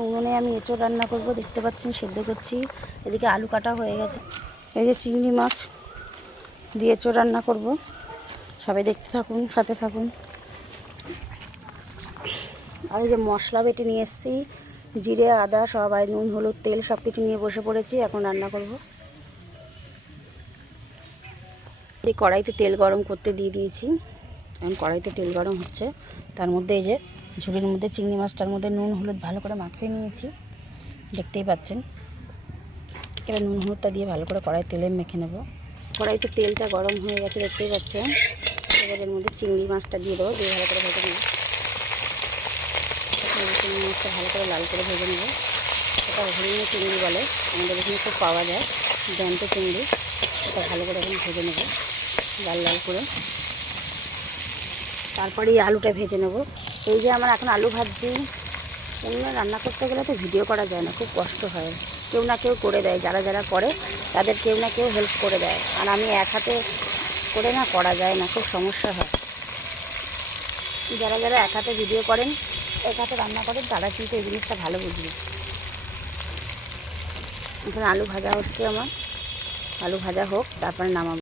উনুনে আমি এঁচোড় রান্না করব, দেখতে পাচ্ছেন সেদ্ধ করছি। এদিকে আলু কাটা হয়ে গেছে। এই যে চিংড়ি মাছ দিয়ে এঁচোড় রান্না করব, সবাই দেখতে থাকুন, সাথে থাকুন। আর এই যে মশলা বেটে নিয়ে এসেছি, জিরে আদা সবাই, নুন হলুদ তেল সব কিছু নিয়ে বসে পড়েছি, এখন রান্না করব। এই কড়াইতে তেল গরম করতে দিয়ে দিয়েছি। এখন কড়াইতে তেল গরম হচ্ছে, তার মধ্যে এই যে ঝুড়ির মধ্যে চিংড়ি মাছটার মধ্যে নুন হলুদ ভালো করে মাখিয়ে নিয়েছি, দেখতেই পাচ্ছেন। এবার নুন হলুদটা দিয়ে ভালো করে কড়াই তেলে মেখে নেব। কড়াইতে তেলটা গরম হয়ে গেছে, দেখতেই পাচ্ছেন। এবার এর মধ্যে চিংড়ি মাছটা দিয়ে দেবো, দিয়ে ভালো করে ভেজে নেব। চিংড়ি মাছটা ভালো করে লাল করে ভেজে নেব। এটা হরিণী চিংড়ি বলে, আমাদের এখানে খুব পাওয়া যায়, জ্যান্ত চিংড়ি। এটা ভালো করে এখন ভেজে নেব লাল লাল করে। তারপরে এই আলুটা ভেজে নেব। এই যে আমার এখন আলু ভাজছি। এমনি রান্না করতে গেলে তো ভিডিও করা যায় না, খুব কষ্ট হয়। কেউ না কেউ করে দেয়, যারা যারা করে তাদের কেউ না কেউ হেল্প করে দেয়। আর আমি এক হাতে করে না, করা যায় না, খুব সমস্যা হয়। যারা যারা এক হাতে ভিডিও করেন, এক হাতে রান্না করেন, তারা কিন্তু এই জিনিসটা ভালো বুঝবে। এখন আলু ভাজা হচ্ছে আমার, আলু ভাজা হোক, তারপরে নামাবো।